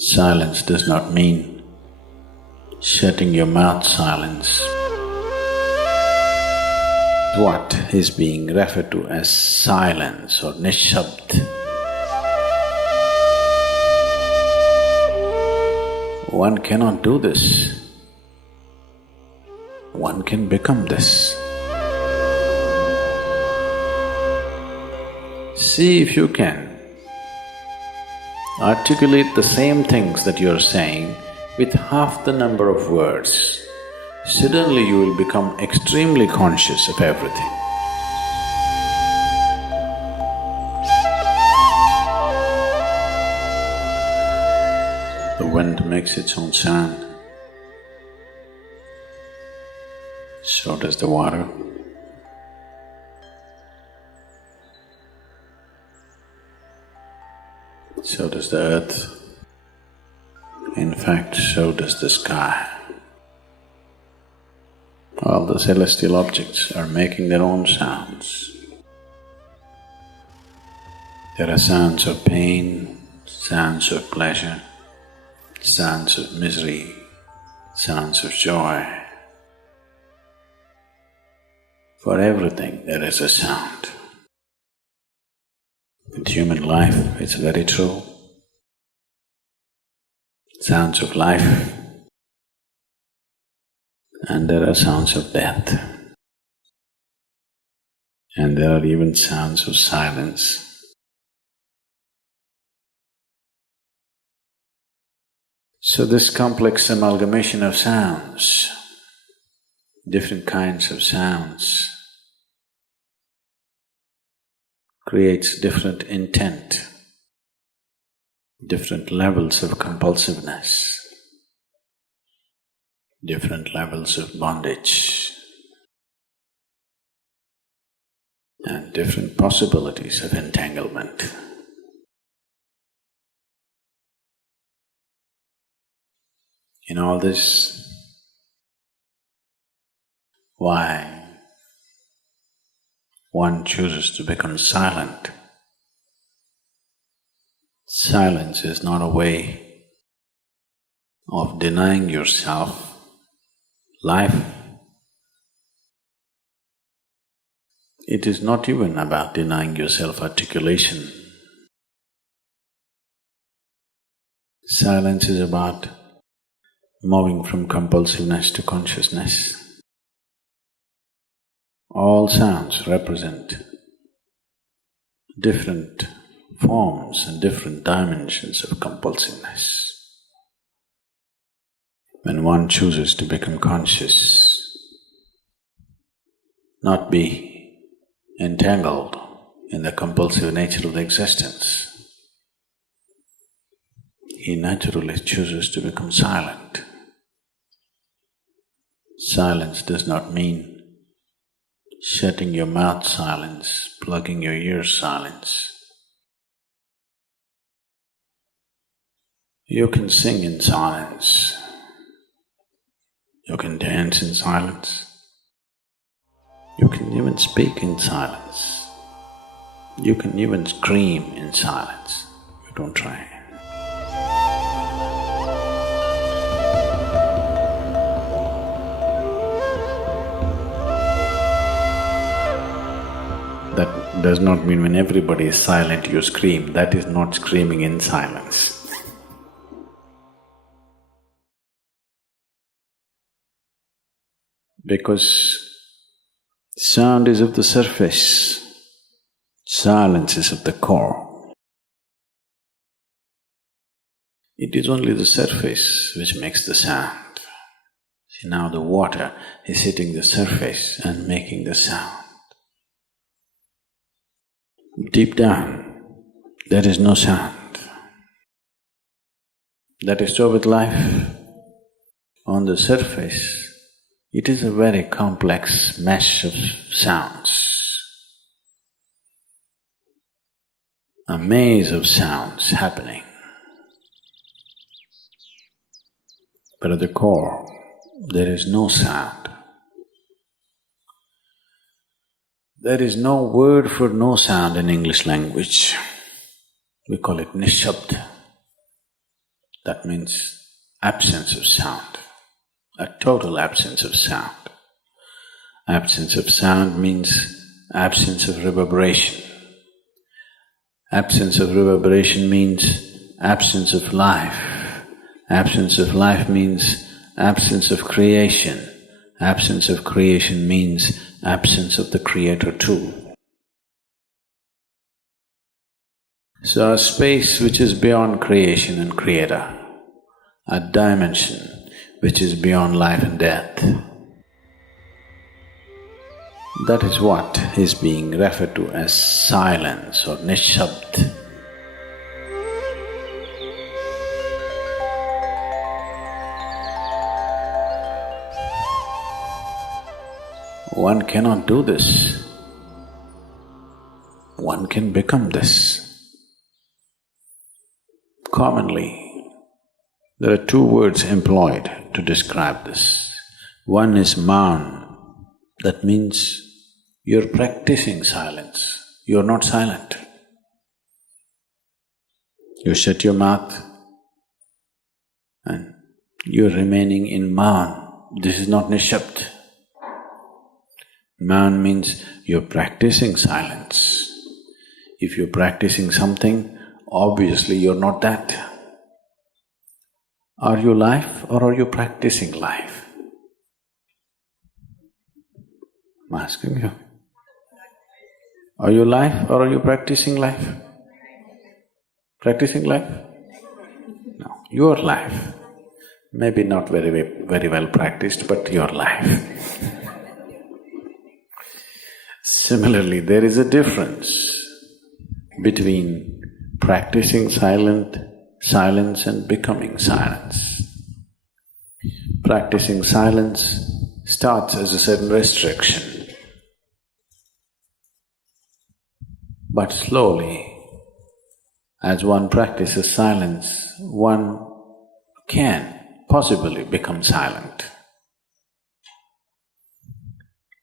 Silence does not mean shutting your mouth silence. What is being referred to as silence or nishabd? One cannot do this. One can become this. See if you can articulate the same things that you're saying with half the number of words. Suddenly you will become extremely conscious of everything. The wind makes its own sound, so does the water. So does the earth. In fact, so does the sky. All the celestial objects are making their own sounds. There are sounds of pain, sounds of pleasure, sounds of misery, sounds of joy. For everything there is a sound. With human life, it's very true. Sounds of life, and there are sounds of death, and there are even sounds of silence. So this complex amalgamation of sounds, different kinds of sounds, creates different intent, different levels of compulsiveness, different levels of bondage, and different possibilities of entanglement. In all this, why one chooses to become silent? Silence is not a way of denying yourself life. It is not even about denying yourself articulation. Silence is about moving from compulsiveness to consciousness. All sounds represent different forms and different dimensions of compulsiveness. When one chooses to become conscious, not be entangled in the compulsive nature of the existence, he naturally chooses to become silent. Silence does not mean shutting your mouth silence, plugging your ears silence. You can sing in silence, you can dance in silence, you can even speak in silence, you can even scream in silence. You don't try. That does not mean when everybody is silent you scream. That is not screaming in silence. Because sound is of the surface, silence is of the core. It is only the surface which makes the sound. See, now the water is hitting the surface and making the sound. Deep down, there is no sound. That is so with life. On the surface, it is a very complex mesh of sounds, a maze of sounds happening. But at the core, there is no sound. There is no word for no sound in English language. We call it nishabd. That means absence of sound, a total absence of sound. Absence of sound means absence of reverberation. Absence of reverberation means absence of life. Absence of life means absence of creation. Absence of creation means absence of the Creator too. So a space which is beyond creation and Creator, a dimension which is beyond life and death, that is what is being referred to as silence or nishabd. One cannot do this. One can become this. Commonly, there are two words employed to describe this. One is maun, that means you're practicing silence, you're not silent. You shut your mouth and you're remaining in maun. This is not nishabd. Maun means you're practicing silence. If you're practicing something, obviously you're not that. Are you life or are you practicing life? I'm asking you. Are you life or are you practicing life? Practicing life? No, your life. Maybe not very well practiced, but your life. Similarly, there is a difference between practicing silence and becoming silence. Practicing silence starts as a certain restriction, but slowly, as one practices silence, one can possibly become silent.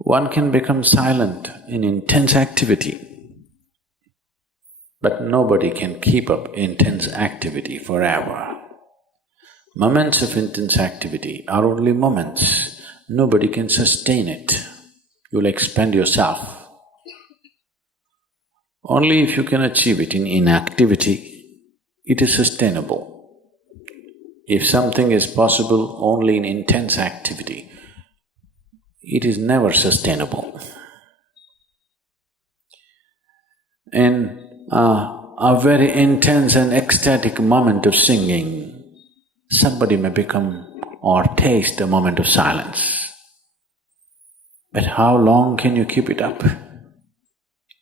One can become silent in intense activity, but nobody can keep up intense activity forever. Moments of intense activity are only moments, nobody can sustain it. You'll expend yourself. Only if you can achieve it in inactivity, it is sustainable. If something is possible only in intense activity, it is never sustainable. In a very intense and ecstatic moment of singing, somebody may become or taste a moment of silence. But how long can you keep it up?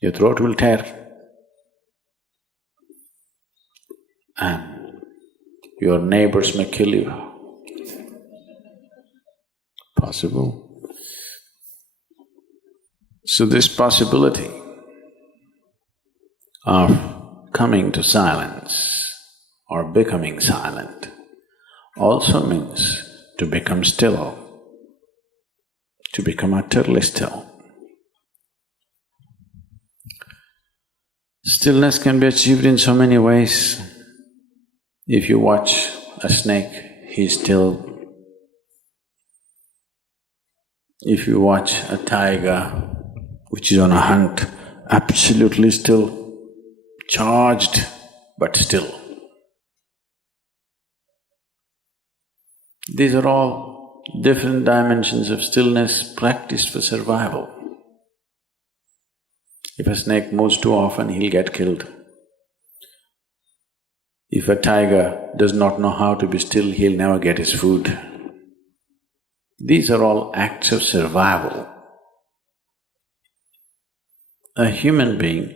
Your throat will tear and your neighbors may kill you. Possible. So this possibility of coming to silence or becoming silent also means to become still, to become utterly still. Stillness can be achieved in so many ways. If you watch a snake, he's still. If you watch a tiger which is on a hunt, absolutely still, charged but still. These are all different dimensions of stillness practiced for survival. If a snake moves too often, he'll get killed. If a tiger does not know how to be still, he'll never get his food. These are all acts of survival. A human being,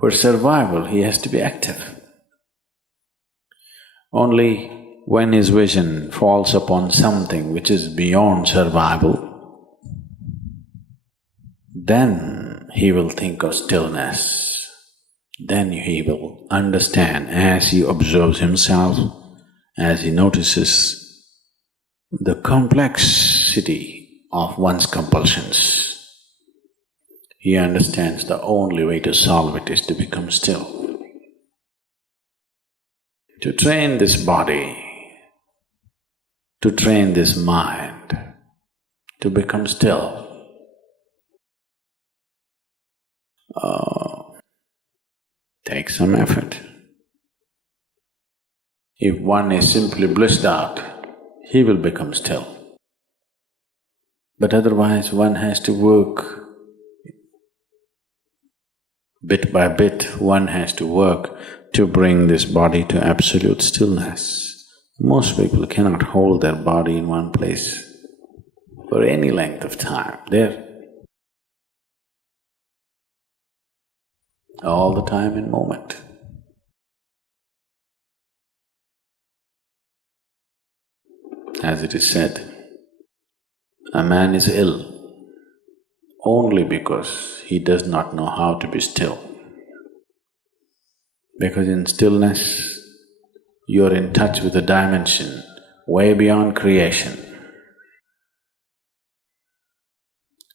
for survival, he has to be active. Only when his vision falls upon something which is beyond survival, then he will think of stillness. Then he will understand as he observes himself, as he notices the complexity of one's compulsions. He understands the only way to solve it is to become still. to train this body, to train this mind, to become still. Takes some effort. If one is simply blissed out, he will become still. But otherwise one has to work bit by bit, one has to work to bring this body to absolute stillness. Most people cannot hold their body in one place for any length of time. They're all the time in moment. As it is said, a man is ill only because he does not know how to be still. Because in stillness, you're in touch with a dimension way beyond creation.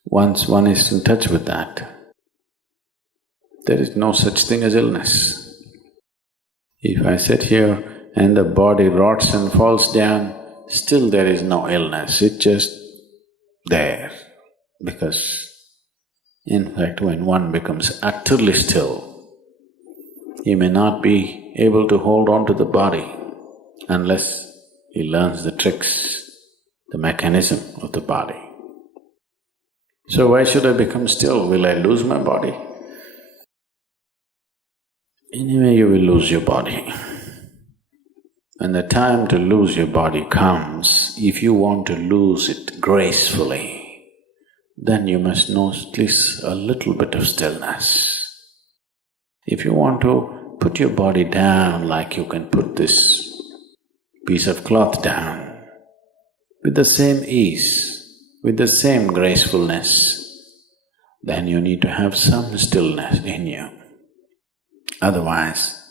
Once one is in touch with that, there is no such thing as illness. If I sit here and the body rots and falls down, still there is no illness, it's just there. Because in fact, when one becomes utterly still, he may not be able to hold on to the body unless he learns the tricks, the mechanism of the body. So why should I become still? Will I lose my body? Anyway, you will lose your body. When the time to lose your body comes, if you want to lose it gracefully, then you must know at least a little bit of stillness. If you want to put your body down like you can put this piece of cloth down, with the same ease, with the same gracefulness, then you need to have some stillness in you. Otherwise,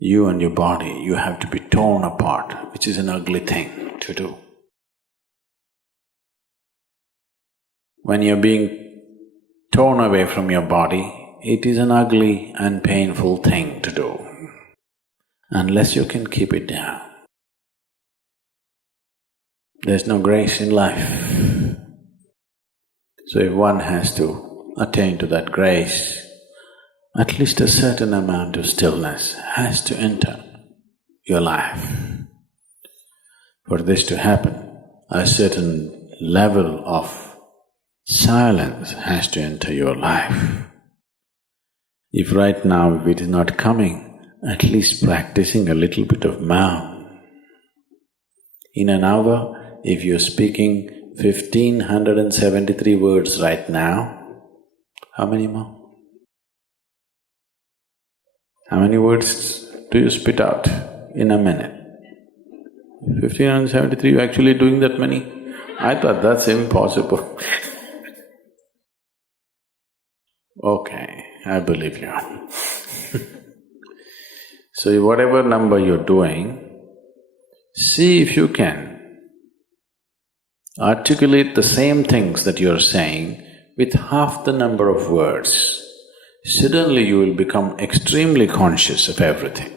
you and your body, you have to be torn apart, which is an ugly thing to do. When you're being torn away from your body, it is an ugly and painful thing to do, unless you can keep it down. There's no grace in life. So if one has to attain to that grace, at least a certain amount of stillness has to enter your life. For this to happen, a certain level of silence has to enter your life. If right now if it is not coming, at least practicing a little bit of Maum. In an hour, if you're speaking 1573 words right now, how many more? How many words do you spit out in a minute? 1573, you're actually doing that many? I thought that's impossible. Okay, I believe you. So whatever number you're doing, see if you can articulate the same things that you're saying with half the number of words. Suddenly you will become extremely conscious of everything.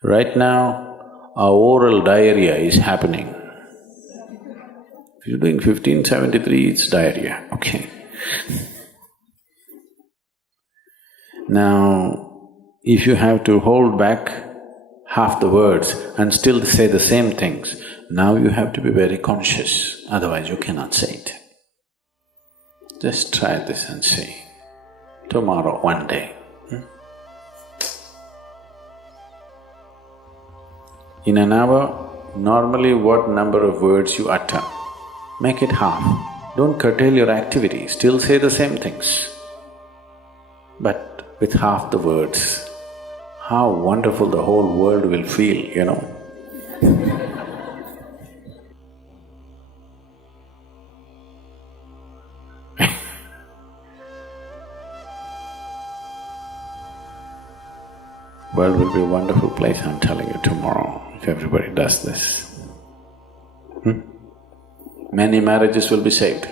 Right now, our oral diarrhea is happening. If you're doing 1573, it's diarrhea, okay. Now, if you have to hold back half the words and still say the same things, now you have to be very conscious, otherwise you cannot say it. Just try this and see. Tomorrow, one day. In an hour, normally what number of words you utter, make it half. Don't curtail your activity, still say the same things. But with half the words, how wonderful the whole world will feel, you know. World will be a wonderful place, I'm telling you, tomorrow, if everybody does this. Many marriages will be saved.